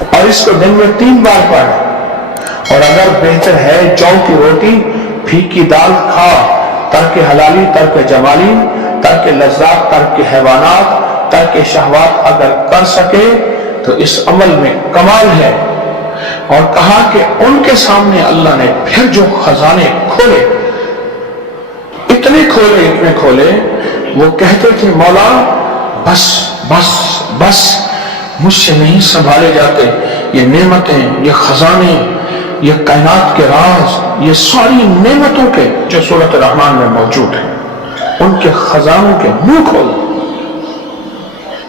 اور اس کو دن میں 3 بار پڑھ. اور اگر بہتر ہے جو کی روٹی پھیکی دال کھا. ترک حلالی ترک جمالی ترک لذات ترک حیوانات ترک شہوات اگر کر سکے تو اس عمل میں کمال ہے. اور کہا کہ ان کے سامنے اللہ نے پھر جو خزانے کھولے، اتنے کھولے وہ کہتے تھے مولا بس بس بس مجھ سے نہیں سنبھالے جاتے. یہ نعمتیں، یہ خزانے، یہ کائنات کے راز، یہ ساری نعمتوں کے جو سورۃ الرحمن میں موجود ہیں، ان کے خزانوں کے منہ کھول.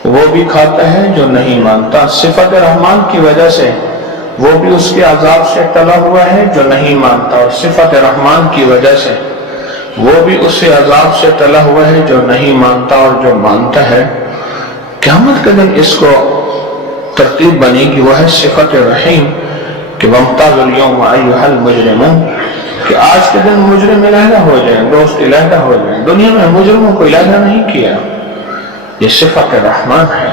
وہ بھی کھاتا ہے جو نہیں مانتا. صفت رحمان کی وجہ سے وہ بھی اس کے عذاب سے ٹلا ہوا ہے جو نہیں مانتا، اور صفت رحمان کی وجہ سے وہ بھی اسے عذاب سے ٹلا ہوا ہے جو نہیں مانتا اور جو مانتا ہے. قیامت کے دن اس کو ترتیب بنے گی، وہ ہے صفت رحیم کہ وَامْتَازُوا الْيَوْمَ أَيُّهَا الْمُجْرِمُونَ، کہ آج کے دن مجرم علیحدہ ہو جائیں، دوست علیحدہ ہو جائیں. دنیا میں مجرموں کو علیحدہ نہیں کیا. یہ صفت رحمان ہے،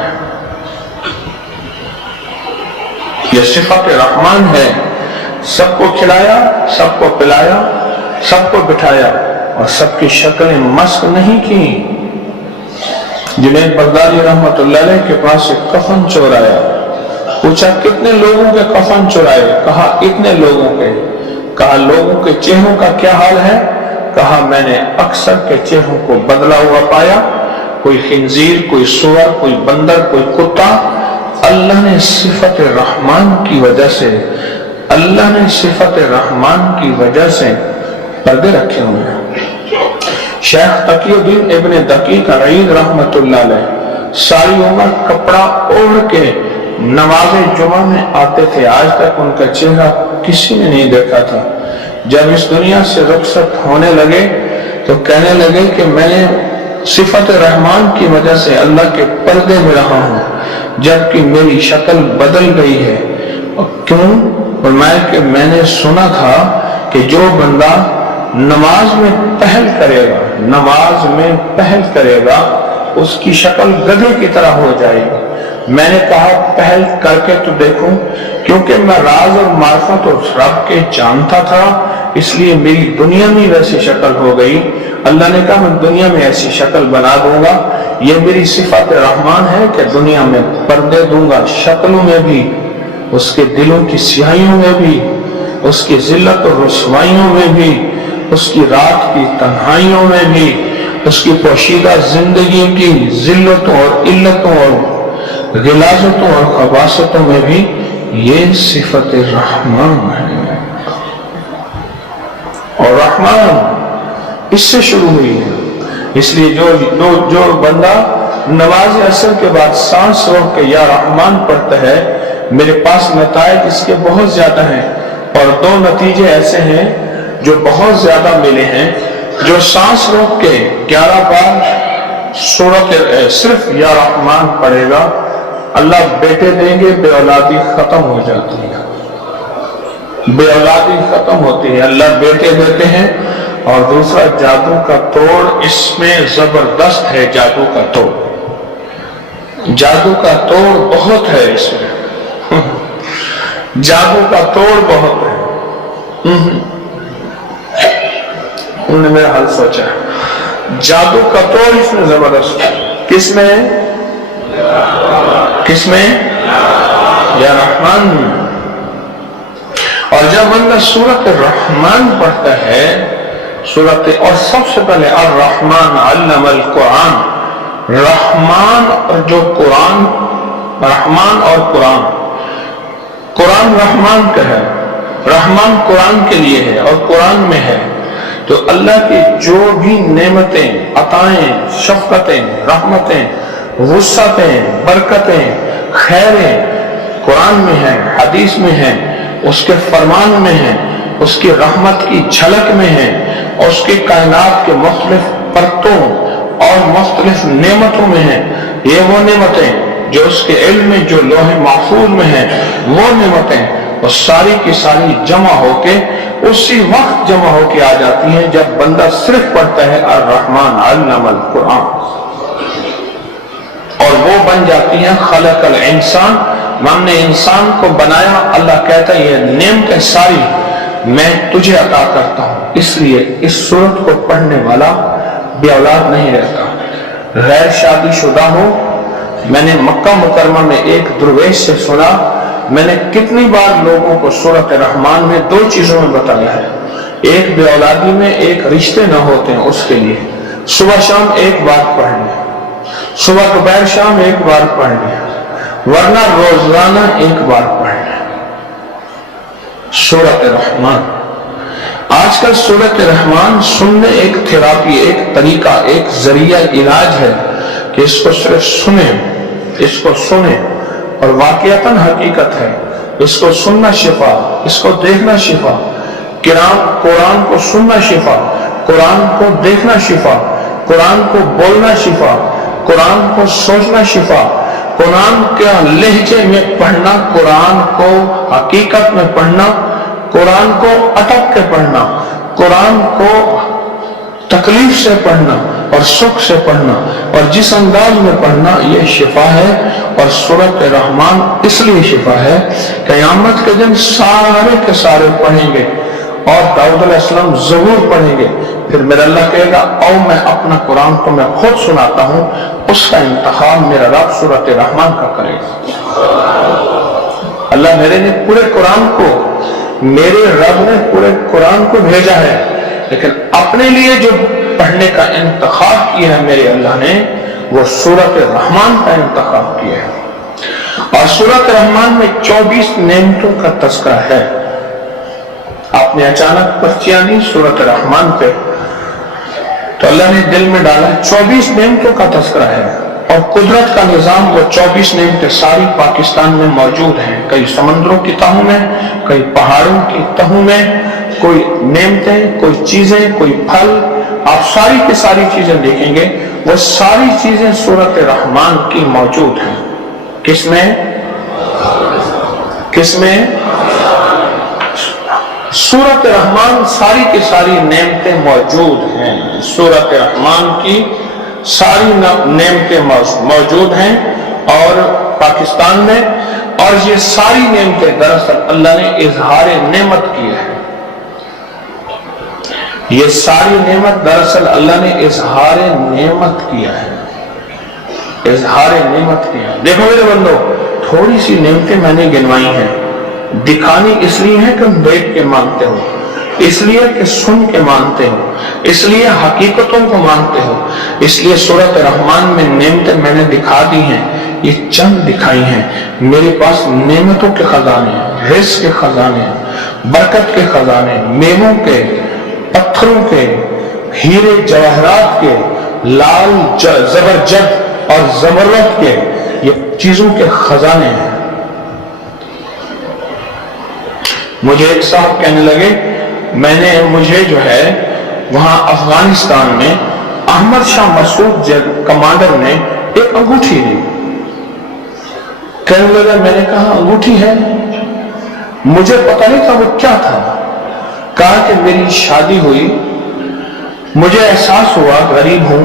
یہ صفت رحمان ہے. سب کو کھلایا، سب کو پلایا، سب کو بٹھایا، اور سب کی شکلیں مسخ نہیں کی. جنید بغدادی رحمت اللہ علیہ کے پاس ایک کفن چور آیا. پوچھا کتنے لوگوں کے کفن چرائے؟ کہا اتنے لوگوں کے. کہا لوگوں کے چہروں کا کیا حال ہے؟ کہا میں نے اکثر کے چہروں کو بدلا ہوا پایا، کوئی خنزیر، کوئی سور، کوئی بندر، کوئی کتا. اللہ نے صفت رحمان کی وجہ سے، اللہ نے صفت رحمان کی وجہ سے پردے رکھے ہوئے ہیں. شیخ تقی الدین ابن دقیق العید رحمت اللہ علیہ ساری عمر کپڑا اوڑھ کے نماز جمعہ میں آتے تھے. آج تک ان کا چہرہ کسی نے نہیں دیکھا تھا. جب اس دنیا سے رخصت ہونے لگے تو کہنے لگے کہ میں نے صفت رحمان کی وجہ سے اللہ کے پردے میں رہا ہوں، جبکہ میری شکل بدل گئی ہے. اور کیوں؟ فرمایا کہ میں نے سنا تھا کہ جو بندہ نماز میں پہل کرے گا، نماز میں پہل کرے گا، اس کی شکل گدھے کی طرح ہو جائے گی. میں نے کہا پہل کر کے تو دیکھوں، کیونکہ میں راز اور معرفت اور رب کے جانتا تھا، اس لیے میری دنیا میں ویسی شکل ہو گئی. اللہ نے کہا میں دنیا میں ایسی شکل بنا دوں گا. یہ میری صفت رحمان ہے کہ دنیا میں پردے دوں گا، شکلوں میں بھی، اس کے دلوں کی سیاہیوں میں بھی، اس کی ذلت اور رسوائیوں میں بھی، اس کی رات کی تنہائیوں میں بھی، اس کی پوشیدہ زندگی کی ذلتوں اور علتوں اور غلاظتوں اور خباثتوں میں بھی. یہ صفت رحمان ہے. اور رحمان اس سے شروع ہوئی ہے. اس لیے جو بندہ نماز عصر کے بعد سانس روک کے یا رحمان پڑھتا ہے، میرے پاس نتائج اس کے بہت زیادہ ہیں. اور 2 نتیجے ایسے ہیں جو بہت زیادہ ملے ہیں. جو سانس روک کے 11 بار سورت صرف یا رحمان پڑھے گا، اللہ بیٹے دیں گے، بے اولادی ختم ہو جاتی ہے، بے اولادی ختم ہوتی ہے، اللہ بیٹے دیتے ہیں. اور دوسرا جادو کا توڑ اس میں زبردست ہے. جادو کا توڑ، جادو کا توڑ بہت ہے اس میں. جادو کا توڑ بہت ہے. انہوں نے میرا حل سوچا ہے. جادو کا توڑ اس میں زبردست ہے. کس میں؟ کس میں؟ یا رحمان میں. اور جب بندہ سورۃ الرحمان پڑھتا ہے، سورۃ، اور سب سے پہلے الرحمن علم القرآن، رحمان اور جو قرآن، رحمان اور قرآن، قرآن رحمان کا ہے، رحمان قرآن کے لیے ہے اور قرآن میں ہے. تو اللہ کی جو بھی نعمتیں، عطائیں، شفقتیں، رحمتیں، وسعتیں، برکتیں، خیریں قرآن میں ہیں، حدیث میں ہیں، اس کے فرمان میں ہیں، اس کی رحمت کی جھلک میں ہیں، اور اس کی کائنات کے مختلف پرتوں اور مختلف نعمتوں میں ہیں. یہ وہ نعمتیں جو اس کے علم میں، جو لوح محفوظ میں ہیں، وہ نعمتیں وہ ساری کی ساری جمع ہو کے اسی وقت جمع ہو کے آ جاتی ہیں جب بندہ صرف پڑھتا ہے الرحمن علم القرآن، اور وہ بن جاتی ہیں خلق الانسان हमने इंसान को बनाया, अल्लाह कहता है ये नेमतें सारी मैं तुझे अता करता हूं, इसलिए इस सूरत को पढ़ने वाला बे औलाद नहीं रहता। गैर शादीशुदा हो, मैंने मक्का मुकरमा में एक दुर्वेश से सुना, मैंने कितनी बार लोगों को सूरत रहमान में दो चीजों में बताया है, एक बे औलादी में, एक रिश्ते न होते हैं उसके लिए सुबह शाम एक बार पढ़ लिया, सुबह दोपहर शाम एक बार पढ़ लिया, वरना रोजाना एक बार पढ़ लिया सूरत रहमान। आजकल सूरत रहमान सुनने एक थेरापी, एक तरीका, एक जरिया इलाज है कि इसको सिर्फ सुने, इसको सुने और वाकईतन हकीकत है, इसको सुनना शिफा, इसको देखना शिफा, कुरान को सुनना शिफा, कुरान को देखना शिफा, कुरान को बोलना शिफा, कुरान को सोचना शिफा, कुरान के लहजे में पढ़ना, कुरान को हकीकत में पढ़ना, कुरान को अटक के पढ़ना, कुरान को तकलीफ से पढ़ना और सुख से पढ़ना और जिस अंदाज में पढ़ना, यह शिफा है। और सूरत रहमान इसलिए शिफा है, क़यामत के दिन सारे के सारे पढ़ेंगे और दाऊद अलैहिस्सलाम जरूर पढ़ेंगे, फिर मेरा अल्लाह कहेगा आओ मैं अपना कुरान को मैं खुद सुनाता हूं, उसका इंतखाब मेरा रब सूरत रहमान का करेगा। अल्लाह मेरे ने पूरे कुरान को, मेरे रब ने पूरे कुरान को भेजा है, लेकिन अपने लिए जो पढ़ने का इंतखाब किया है मेरे अल्लाह ने, वो सूरत रहमान का इंतखाब किया है। और सूरत रहमान में 24 नेमतों का तज़किरा है। आपने अचानक पर्चियां दी सूरत रहमान पे, तो अल्लाह ने दिल में डाला 24 नेमतों का तज़किरा है और कुदरत का निजाम, वो 24 नेमतें सारी पाकिस्तान में मौजूद हैं, कई समंदरों की तहों में, कई पहाड़ों की तहों में, कोई नेमतें, कोई चीजें, कोई फल, आप सारी की सारी चीजें देखेंगे, वो सारी चीजें सूरत रहमान की मौजूद हैं। किसमें? किसमें? सूरत रहमान सारी की सारी नेमतें मौजूद हैं, सूरत रहमान की सारी नेमतें मौजूद हैं और पाकिस्तान में, और ये सारी नेमतें दरअसल अल्लाह ने इजहार नेमत किया है। ये सारी नेमत दरअसल अल्लाह ने इजहार नेमत किया है, इजहार नेमत किया। देखो मेरे बंदो, थोड़ी सी नेमतें मैंने गिनवाई हैं, दिखानी इसलिए है कि तुम देख के मानते हो, इसलिए कि सुन के मानते हो, इसलिए हकीकतों को मानते हो, इसलिए सूरत रहमान में नेमतें मैंने दिखा दी हैं, ये चंद दिखाई हैं। मेरे पास नेमतों के खजाने, रिज़्क़ के खजाने, बरकत के खजाने, मेवों के, पत्थरों के, हीरे जवाहरात के, लाल जबरजद और जबरदस्त के, ये चीजों के खजाने हैं। मुझे एक साहब कहने लगे, मुझे जो है वहां अफगानिस्तान में अहमद शाह मसूद कमांडर ने एक अंगूठी दी। कहने लगा, मैंने कहा अंगूठी है, मुझे पता नहीं था वो क्या था। कहा कि मेरी शादी हुई, मुझे एहसास हुआ गरीब हूं,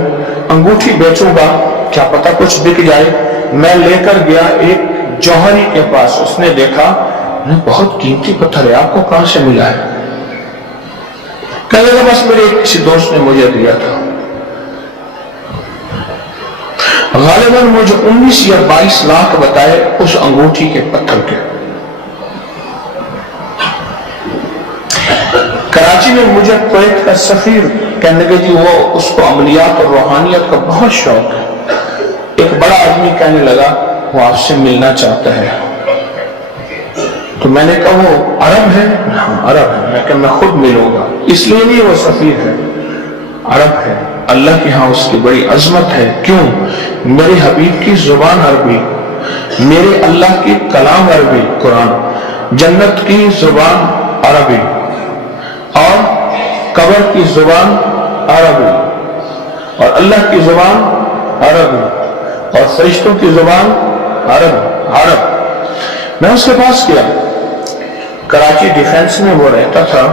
अंगूठी बेचूंगा, क्या पता कुछ बिक जाए। मैं लेकर गया एक जौहरी के पास, उसने देखा बहुत कीमती पत्थर है, आपको कहां से मिला है? कहने लगा बस मेरे किसी दोस्त ने मुझे दिया था। गालिबन मुझे 19 या 22 लाख बताए उस अंगूठी के पत्थर के। कराची में मुझे कुवैत का सफीर कहने लगे जी वो उसको अमलियात और रूहानियत का बहुत शौक है। एक बड़ा आदमी कहने लगा वो आपसे मिलना चाहता है। तो मैंने कहा वो अरब है? हाँ अरब है। मैं कहा मैं खुद मिलूंगा। इसलिए नहीं वो सफीर है, अरब है, अल्लाह के यहाँ उसकी बड़ी अजमत है। क्यों? मेरे हबीब की जुबान अरबी, मेरे अल्लाह की कलाम अरबी कुरान, जन्नत की जुबान अरबी और कब्र की जुबान अरबी और अल्लाह की जुबान अरबी और फरिश्तों की जुबान अरब। मैं उसके पास गया, कराची डिफेंस में वो रहता था।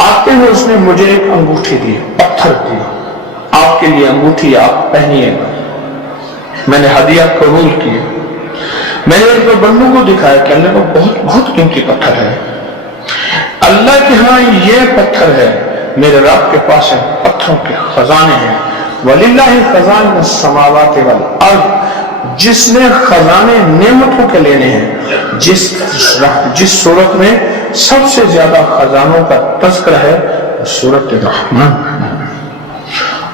आते हुए उसने मुझे एक अंगूठी दी, पत्थर दिया, आपके लिए अंगूठी, आप पहनिएगा। मैंने हदिया कबूल किया। मैंने एक दो बंदों को दिखाया कि अल्लाह को बहुत बहुत कीमती पत्थर है, अल्लाह के यहाँ ये पत्थर है, मेरे रब के पास है पत्थरों के खजाने हैं। वलिल्लाहि खजाइन समावाति वल अर्द, जिसने खजाने नेमतों के लेने हैं, जिस सूरत में सबसे ज्यादा खजानों का तस्करा है सूरत रहमान।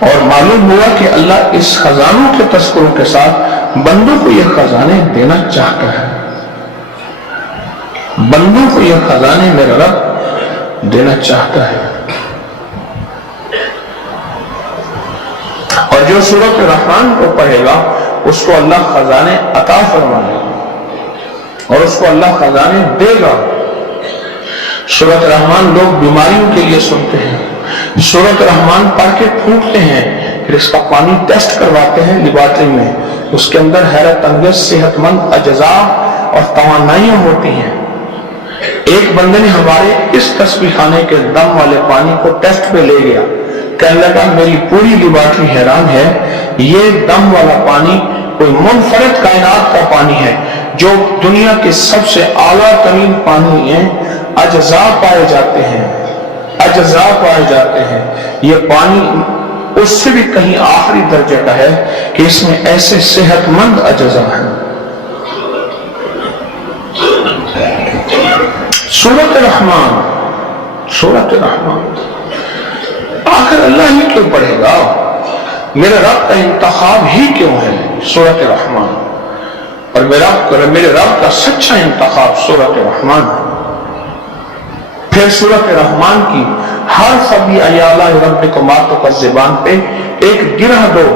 और मालूम हुआ कि अल्लाह इस खजानों के तस्करों के साथ बंदों को ये खजाने देना चाहता है, बंदों को ये खजाने मेरा रब देना चाहता है। और जो सूरत रहमान को पढ़ेगा उसको अल्लाह खजाने अता फरमाएगा और उसको अल्लाह खजाने देगा। सूरत रहमान लोग बीमारियों के लिए सुनते हैं, सूरत रहमान पढ़ के फूंकते हैं, फिर इसका पानी टेस्ट करवाते हैं लेबोरेटरी में, उसके अंदर हैरत अंगेज सेहतमंद अज्जा और तवानाइयां होती हैं। एक बंदे ने हमारे इस तस्बीह खाने के दम वाले पानी को टेस्ट पे ले गया, कहने लगा मेरी पूरी लेबोरेटरी हैरान है, ये दम वाला पानी कोई मुनफरिद कायनात का पानी है, जो दुनिया के सबसे आला तरीन पानी है, अज्जा पाए जाते हैं, अज्जा पाए जाते हैं। ये पानी उससे भी कहीं आखिरी दर्जे का है कि इसमें ऐसे सेहतमंद अज्जा हैं। सूरत रहमान, सूरत रहमान आखिर अल्लाह ही क्यों पढ़ेगा, मेरे रब का इंतखाब ही क्यों है सूरत रहमान, और मेरे रब का सच्चा इंतखाब सूरत रहमान। फिर सूरत रहमान की हर फबी अयाला रब्बिकुमा तुकज़्ज़िबान पे एक गिरह दो,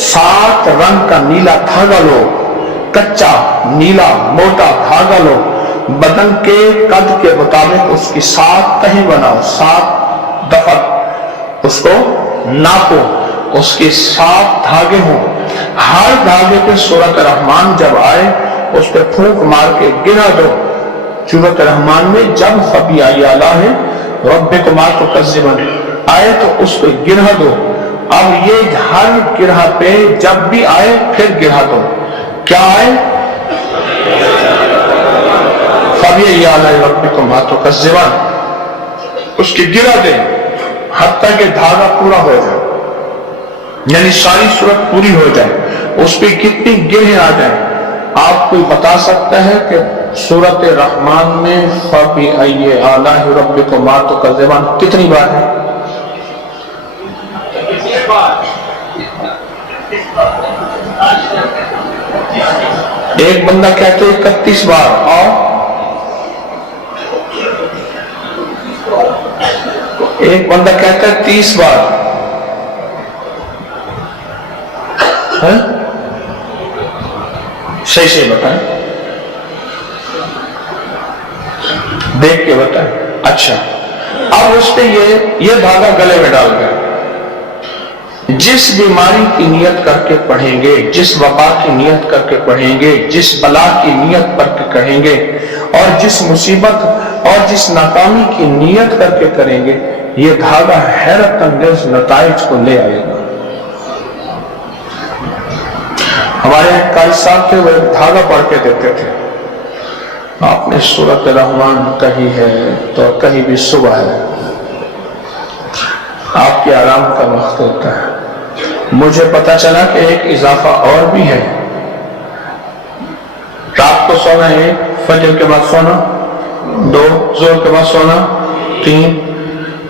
7 रंग का नीला धागा लो, कच्चा नीला मोटा धागा लो, बदन के कद के मुताबिक उसकी 7 तहें बनाओ, 7 दफा उसको नापो, उसके 7 धागे हों, हर धागे पे सूरत रहमान जब आए उस पर फूंक मार के गिरा दो। सूरत रहमान में जब फबी आयाला है रब्बिकुमा तुकज़्ज़िबान आए तो उस पर गिरा दो। अब ये हर गिरह पे जब भी आए फिर गिरा दो, क्या आए, फबी आयाला रब्बिकुमा तुकज़्ज़िबान, उसकी गिरा दे हत्ता के धागा पूरा हो जाए, यानी सारी सूरत पूरी हो जाए, उस पर कितनी गिरह आ जाए। आप कोई बता सकता है कि सूरत रहमान में फबी आला रब्बिकुमा तुकज़्ज़िबान कितनी बार है? एक बंदा कहते 31 बार, और एक बंदा कहता है 30 बार है? सही से बताएं, देख के बताएं। अच्छा, अब उस पे ये धागा गले में डाल गया। जिस बीमारी की नियत करके पढ़ेंगे, जिस वबा की नियत करके पढ़ेंगे, जिस बला की नियत करके कहेंगे, और जिस मुसीबत और जिस नाकामी की नियत करके करेंगे, ये धागा हैरत अंगेज नताइज को ले आएगा। हमारे कारी साहब थे, वो एक धागा पढ़ के देते थे, आपने सूरत रहमान कही है तो कहीं भी सुबह है, आपके आराम का वक्त होता है। मुझे पता चला कि एक इजाफा और भी है, रात को सोना 1, फजर के बाद सोना 2, जोर के बाद सोना 3,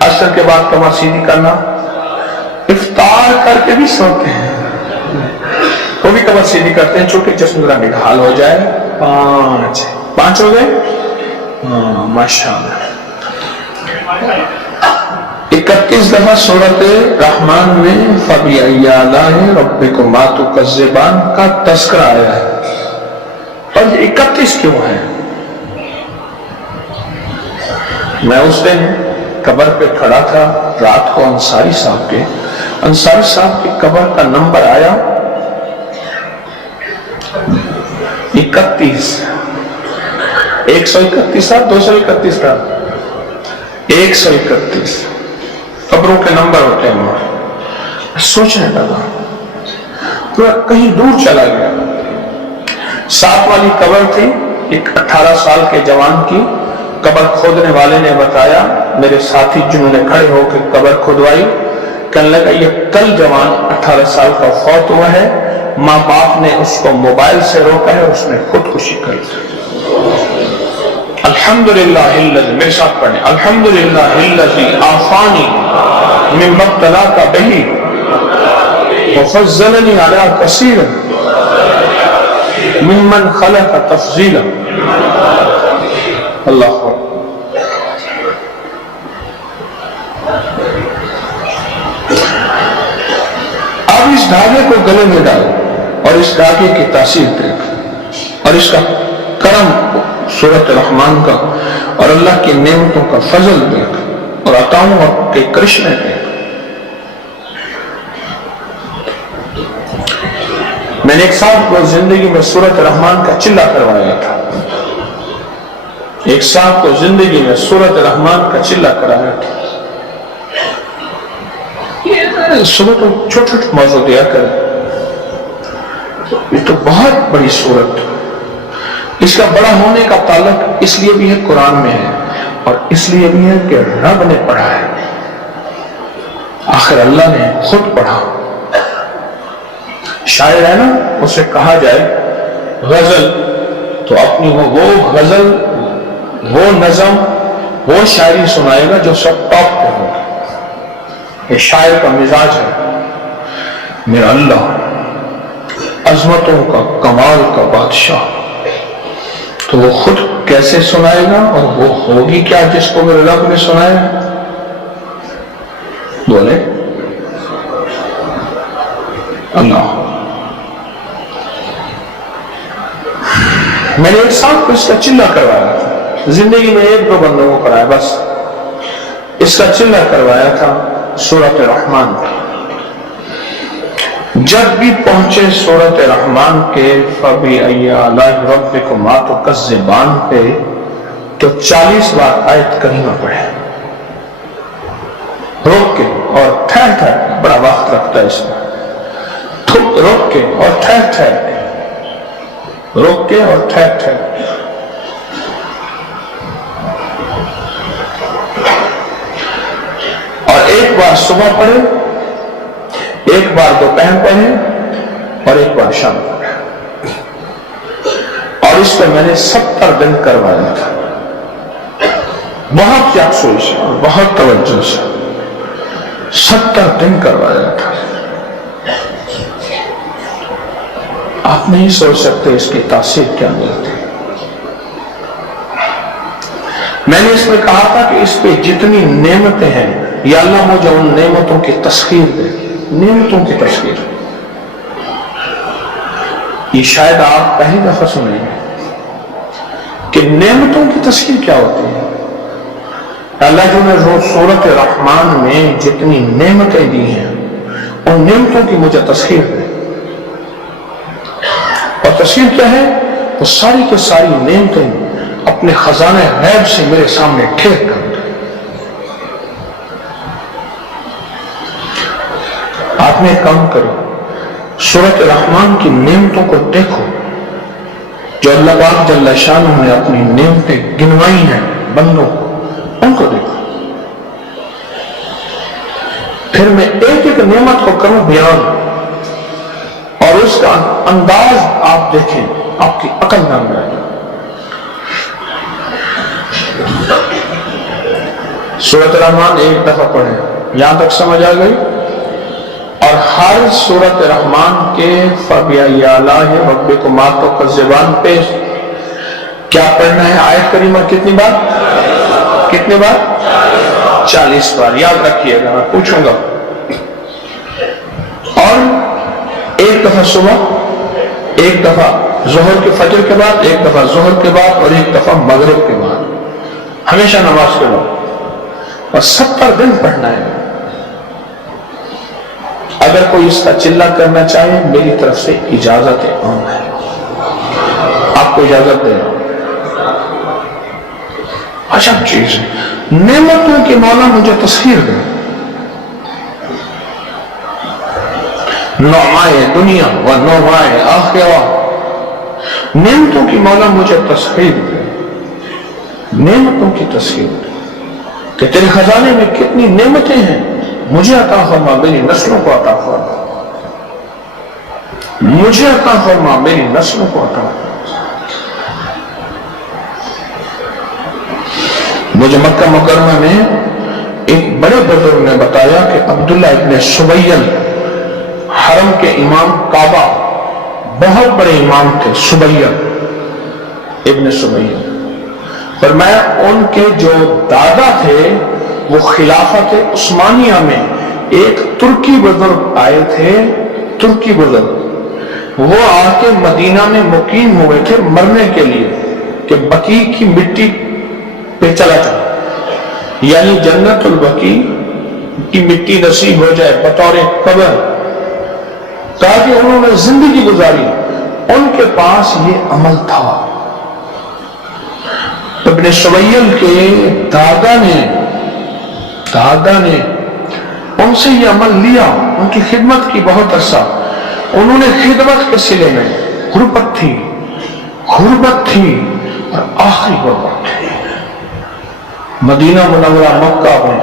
असर के बाद कमर सीधी करना, इफ्तार करके भी सोते हैं, वो भी कमर सीधी करते हैं, चूंकि जिस्म जरा निढाल हो जाए। 5 हो गए, माशाअल्लाह। 31 दफा सूरत रहमान में फबी आला रब्बिकुमा तुकज़्ज़िबान का तस्करा आया है। और 31 क्यों है? मैं उस दिन कब्र पे खड़ा था रात को, अंसारी साहब की कब्र का नंबर आया 31, 131 था, 231 था, 131 कब्रों के नंबर होते हैं। सोचने लगा, तो कहीं दूर चला गया, 7 والی قبر تھی، ایک 18 سال کے جوان کی قبر کھودنے والے نے بتایا، میرے ساتھی جنہوں نے کھڑے ہو کے قبر کھودوائی، کہنے لگا یہ کل جوان 18 سال کا فوت ہوا ہے، ماں باپ نے اس کو موبائل سے روکا ہے، اس نے خودکشی کر لی۔ الحمدللہ الذی، میرے ساتھ پڑھیں، الحمدللہ الذی عافانی مما ابتلاک بہ وفضلنی علی کثیر ممن خلق تفضیلا۔ اللہ اب اس دھاگے کو گلے میں ڈال اور اس دھاگے کی تاثیر دیکھ اور اس کا کرم سورۃ الرحمن کا اور اللہ کی نعمتوں کا فضل دیکھ اور عطاؤں کے کرشمے دیکھ۔ میں نے ایک صاحب کو زندگی میں سورۃ الرحمن کا چلہ کروایا تھا، ایک صاحب کو زندگی میں سورۃ الرحمن کا چلہ کرایا تھا۔ صبح تو چھوٹا چھوٹا موضوع دیا کر، یہ تو بہت بڑی سورت، اس کا بڑا ہونے کا تعلق اس لیے بھی ہے قرآن میں ہے اور اس لیے بھی ہے کہ رب نے پڑھا ہے، آخر اللہ نے خود پڑھا۔ شاعر ہے نا، اسے کہا جائے غزل تو اپنی وہ غزل، وہ نظم، وہ شاعری سنائے گا جو سب ٹاپ پہ ہوگا۔ یہ شاعر کا مزاج ہے، میرا اللہ عظمتوں کا کمال کا بادشاہ، تو وہ خود کیسے سنائے گا اور وہ ہوگی کیا جس کو میرے رب نے سنایا؟ بولے اللہ۔ میں نے ایک صاحب کو اس کا چلہ کروایا تھا، زندگی میں 1-2 بندوں کو کرایا، بس اس کا چلہ کروایا تھا سورۃ الرحمن۔ جب بھی پہنچے سورۃ الرحمن کے فَبِأَيِّ آلَاءِ رَبِّكُمَا تُكَذِّبَانِ پہ تو 40 بار آیت کریمہ پڑھے، روک کے اور ٹھہر ٹھہر کے، بڑا وقت لگتا ہے اس میں، روک کے اور ٹھہر ٹھہر کے، روک کے اور ٹھہر ٹھہر کے۔ اور ایک بار صبح پڑھے، ایک بار دوپہر پڑھے اور ایک بار شام پڑھے، اور اس پہ میں نے 70 دن کروایا تھا، بہت یکسوئی سے اور بہت توجہ سے 70 دن کروایا تھا۔ آپ نہیں سوچ سکتے اس کی تاثیر کیا ملتی۔ میں نے اس میں کہا تھا کہ اس پہ جتنی نعمتیں ہیں، یا اللہ مجھے ان نعمتوں کی تسخیر دے، نعمتوں کی تسخیر۔ یہ شاید آپ پہلی دفعہ سنیں گے کہ نعمتوں کی تسخیر کیا ہوتی ہے۔ اللہ جو نے سورۃ الرحمن میں جتنی نعمتیں دی ہیں، ان نعمتوں کی مجھے تسخیر دے۔ اور تسخیر کیا ہے؟ وہ ساری کی ساری نعمتیں اپنے خزانہ غیب سے میرے سامنے ٹھیک کر دے۔ آپ نے ایک کام کرو، سورۃ الرحمن کی نعمتوں کو دیکھو جو اللہ پاک جل شانہ نے اپنی نعمتیں گنوائی ہیں بندوں کو، ان کو دیکھو۔ پھر میں ایک ایک نعمت کو کروں بیان، اور اس کا انداز آپ دیکھیں، آپ کی عقل نہ آئے۔ سورۃ الرحمن ایک دفعہ پڑھیں، یہاں تک سمجھ آ گئی؟ اور ہر سورۃ الرحمن کے فَبِأَيِّ آلَاءِ رَبِّكُمَا تُكَذِّبَانِ پہ کیا پڑھنا ہے؟ آیت کریمہ کتنی بار؟ کتنے بار؟ 40 بار، یاد رکھیے گا، میں پوچھوں گا۔ اور ایک دفعہ صبح، ایک دفعہ ظہر کے فجر کے بعد، ایک دفعہ ظہر کے بعد اور ایک دفعہ مغرب کے بعد، ہمیشہ نماز کے بعد، اور 70 دن پڑھنا ہے۔ اگر کوئی اس کا چلہ کرنا چاہے، میری طرف سے اجازت عام ہے، آپ کو اجازت دے۔ عجب چیز ہے، نعمتوں کے مولا مجھے تسخیر دے، نعمائے دنیا و نعمائے آخرہ، नेमतों की मौला मुझे तस्वीर दे, नेमतों की तस्वीर दे कि तेरे खजाने में कितनी नेमतें हैं, मुझे अता फरमा, मेरी नस्लों को अता फरमा, मुझे अता फरमा, मेरी नस्लों को अता फरमा। मुझे मक्का मुकर्रमा में एक बड़े बुजुर्ग ने बताया कि अब्दुल्ला इब्न सुबैयल हरम के इमाम, काबा बहुत बड़े इमाम थे, सुबैयल इब्न सुबैयल, और मैं उनके जो दादा थे वो खिलाफत उस्मानिया में एक तुर्की बुजुर्ग आए थे, तुर्की बुजुर्ग, वो आके मदीना में मुकीम हुए थे मरने के लिए कि बकी की मिट्टी पे चला जाए, यानी जन्नतुल बकी की मिट्टी नसीब हो जाए बतौर कब्र, ताकि उन्होंने जिंदगी गुजारी, उनके पास ये अमल था। इब्न सुबैयल के दादा ने उनसे ये अमल लिया, उनकी खिदमत की बहुत अरसा। उन्होंने खिदमत के सिले में गुर्बत थी और आखिरी गुर्बत थी। मदीना मुनव्वरा मक्का में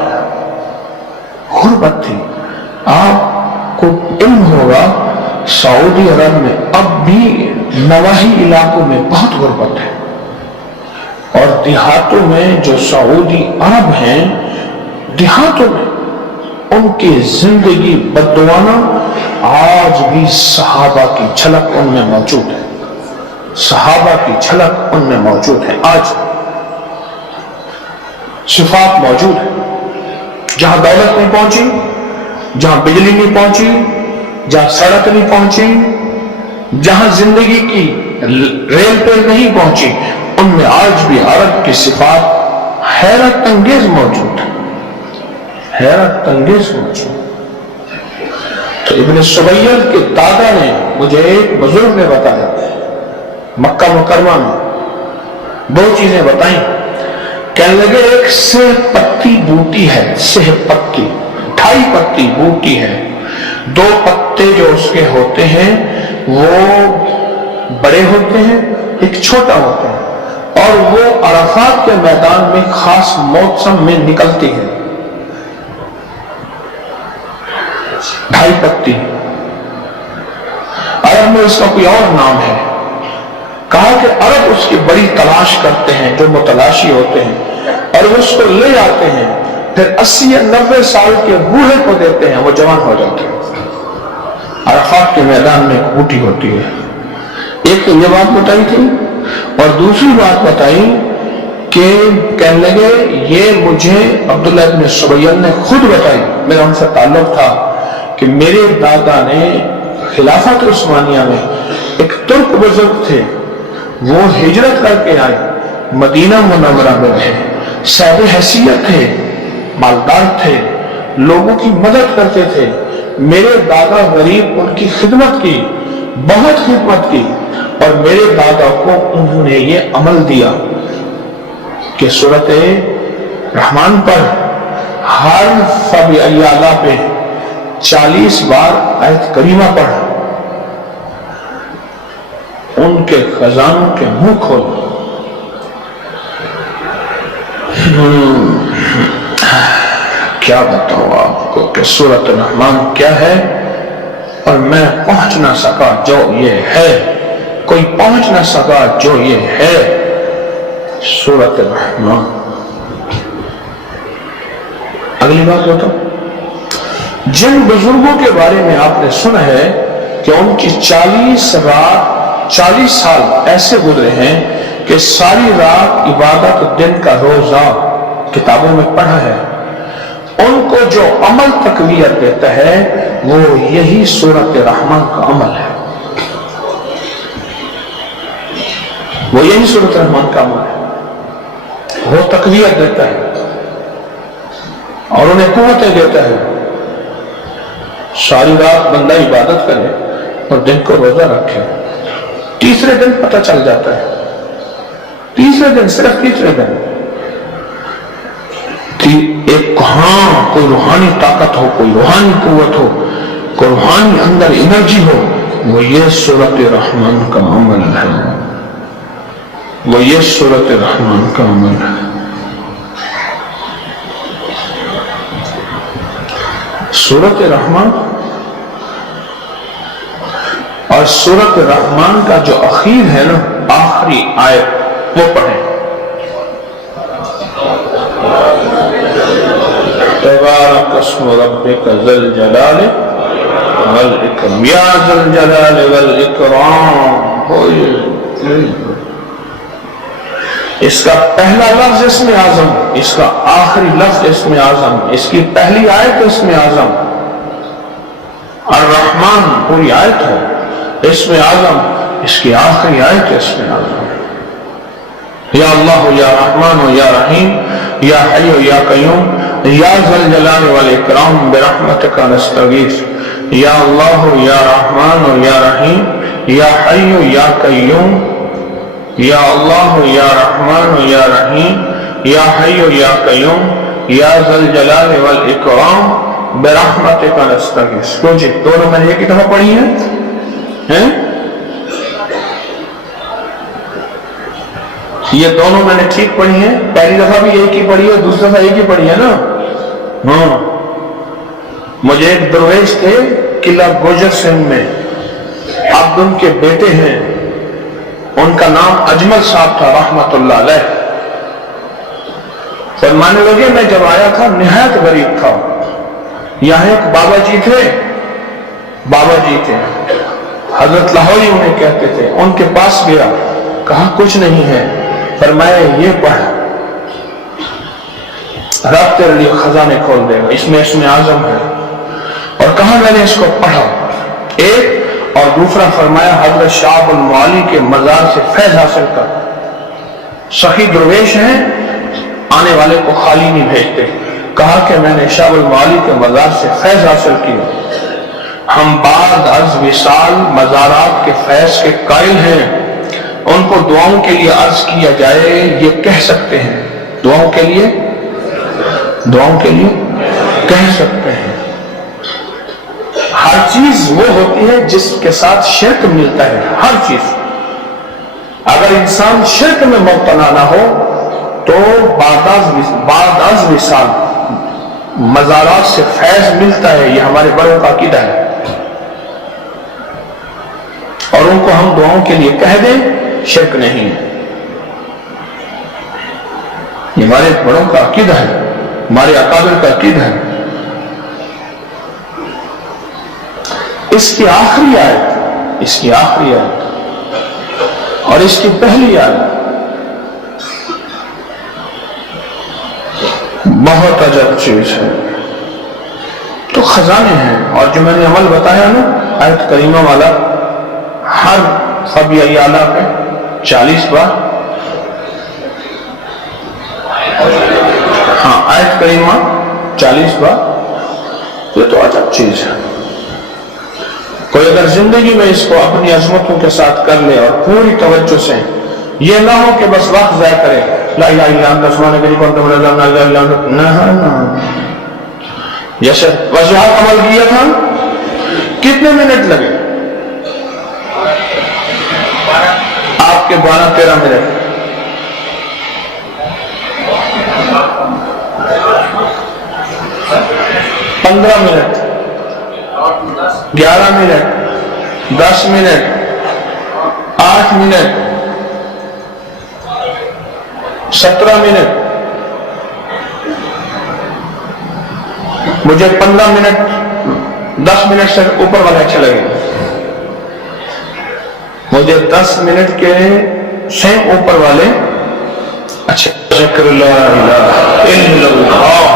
गुर्बत थी। आपको इल्म होगा सऊदी अरब में अब भी नवाही इलाकों में बहुत गुर्बत है, और देहातों में जो सऊदी अरब हैं, देहातों में उनकी जिंदगी बददुआना आज भी सहाबा की झलक उनमें मौजूद है, सहाबा की झलक उनमें मौजूद है। आज सिफात मौजूद है, जहां दौलत नहीं पहुंची, जहां बिजली नहीं पहुंची, जहां सड़क नहीं पहुंची, जहां जिंदगी की रेल पे नहीं पहुंची, उनमें आज भी अरब की सिफात हैरत अंगेज मौजूद है, हैरत अंगेज मौजूद। तो इब्न सुबैयल के दादा ने मुझे, एक बुजुर्ग ने बताया, मक्का मुकरमा में दो चीजें बताई। कहने लगे एक सेह पत्ती बूटी है, सेह पत्ती 2.5 पत्ती बूटी है, 2 पत्ते जो उसके होते हैं वो बड़े होते हैं, एक छोटा होता है, और वो अरफात के मैदान में खास मौसम में निकलती है। 2.5 पत्ती। अरब में इसका कोई और नाम है। कहा कि अरब उसकी बड़ी तलाश करते हैं, जो मुतलाशी होते हैं, और वो उसको ले आते हैं, फिर 80 या 90 साल के बूढ़े को देते हैं, वो जवान हो जाते हैं। अरफात के मैदान में एक बूटी होती है। एक तो ये बात बताई थी, और दूसरी बात बताई कि कहने लगे ये मुझे अब्दुल्ला इब्न सुबैयल ने खुद बताई, मेरा उनसे ताल्लुक था कि मेरे दादा ने खिलाफत उस्मानिया में एक तुर्क बुजुर्ग थे, वो हिजरत करके आए, मदीना मुनव्वरा में रहे, साहिब हैसियत थे, मालदार थे, लोगों की मदद करते थे। मेरे दादा गरीब, उनकी खिदमत की, बहुत खिदमत की, और मेरे दादा को उन्होंने ये अमल दिया कि सूरत रहमान पर हर फबिअय्याला पे 40 बार आयत करीमा पढ़, उनके खजानों के मुंह खोल। क्या बताऊं आपको कि सूरत रहमान क्या है, और मैं पहुंच ना सका जो ये है, कोई पहुंच ना सका जो ये है सूरत रहमान। अगली बात बताओ, जिन बुजुर्गों के बारे में आपने सुना है कि उनकी 40 साल ऐसे गुजरे हैं कि सारी रात इबादत, दिन का रोजा किताबों में पढ़ा है, उनको जो अमल तकवीयत देता है वो यही सूरत रहमान का अमल है, वो यही सूरत रहमान का अमल है। वो तकवीयत देता है और उन्हें कुव्वतें देता है। सारी रात बंदा इबादत करे और दिन को रोजा रखे, तीसरे दिन पता चल जाता है, तीसरे दिन, सिर्फ तीसरे दिन एक कोई रूहानी ताकत हो, कोई रूहानी कुव्वत हो, कोई रूहानी अंदर एनर्जी हो, वो ये सूरत रहमान का अमल है। وہ یہ سورۃ الرحمن کا عمل ہے. سورۃ الرحمن اور سورۃ الرحمن کا جو اخیر ہے نا، آخری آیت، وہ پڑھیں. تبارک اسم ربک ذی الجلال والاکرام، یا ذی الجلال والاکرام. اس کا پہلا لفظ اسم اعظم، اس کا آخری لفظ اسم اعظم، اس کی پہلی آیت اسم اعظم. الرحمن پوری آیت ہے اسم اعظم، اس کی آخری آیت اسم اعظم. یا اللہ یا رحمان یا رحیم یا حی یا قیوم یا ذی الجلال والاکرام برحمتک نستغیث. یا اللہ یا رحمان یا رحیم یا حی یا قیوم یا اللہ یا رحمان یا رحیم یا حی یا قیوم یا ذی الجلال والاکرام برحمتک نستغیث. کیوں جی دونوں میں نے ایک ہی دفعہ پڑھی ہیں؟ یہ دونوں میں نے ٹھیک پڑھی ہیں. پہلی دفعہ بھی ایک ہی پڑھی ہے، دوسری دفعہ ایک ہی پڑھی ہے نا. ہاں، مجھے ایک درویش تھے قلعہ گوجر سنگھ میں، عبد ان کے بیٹے ہیں، ان کا نام اجمل صاحب تھا رحمت اللہ علیہ. فرمانے لگے میں جب آیا تھا نہایت غریب تھا. یہاں ایک بابا جی تھے حضرت لاہوری انہیں کہتے تھے. ان کے پاس گیا، کہا کچھ نہیں ہے. فرمایا یہ پڑھ، رب تیرے لیے خزانے کھول دے گا، اس میں اسم اعظم ہے. اور کہا میں نے اس کو پڑھا ایک، اور دوسرا فرمایا حضرت شاہ المعالی کے مزار سے فیض حاصل کر. سخی درویش ہیں، آنے والے کو خالی نہیں بھیجتے. کہا کہ میں نے شاہ المعالی کے مزار سے فیض حاصل کیا. ہم بعد از وصال مزارات کے فیض کے قائل ہیں. ان کو دعاؤں کے لیے عرض کیا جائے یہ کہہ سکتے ہیں، دعاؤں کے لیے کہہ سکتے ہیں. ہر چیز وہ ہوتی ہے جس کے ساتھ شرک ملتا ہے. ہر چیز، اگر انسان شرک میں مبتلا نہ ہو تو بعد از وصال مزارات سے فیض ملتا ہے. یہ ہمارے بڑوں کا عقیدہ ہے، اور ان کو ہم دعاؤں کے لیے کہہ دیں شرک نہیں ہے. یہ ہمارے بڑوں کا عقیدہ ہے، ہمارے اکابر کا عقیدہ ہے. اس کی آخری آیت اور اس کی پہلی آیت بہت عجب چیز ہے. تو خزانے ہیں. اور جو میں نے عمل بتایا نا آیت کریمہ والا، ہر فبی اعلیٰ پہ 40 بار، ہاں آیت کریمہ 40 بار. یہ تو عجب چیز ہے. کوئی اگر زندگی میں اس کو اپنی عظمتوں کے ساتھ کر لے اور پوری توجہ سے، یہ نہ ہو کہ بس وقت ضائع کرے، لا الہ الا انت سبحانک انی کنت من الظالمین، نہ. جیسے وضاحت عمل کیا تھا، کتنے منٹ لگے؟ آپ کے 12-13 minute. 15 minute, 11 minute, 10 minute, 8 minute, 17 minute. مجھے 15 منٹ 10 منٹ سے اوپر والے اچھے لگے. مجھے 10 منٹ کے سے اوپر والے اچھے. ذکر لا الہ الا اللہ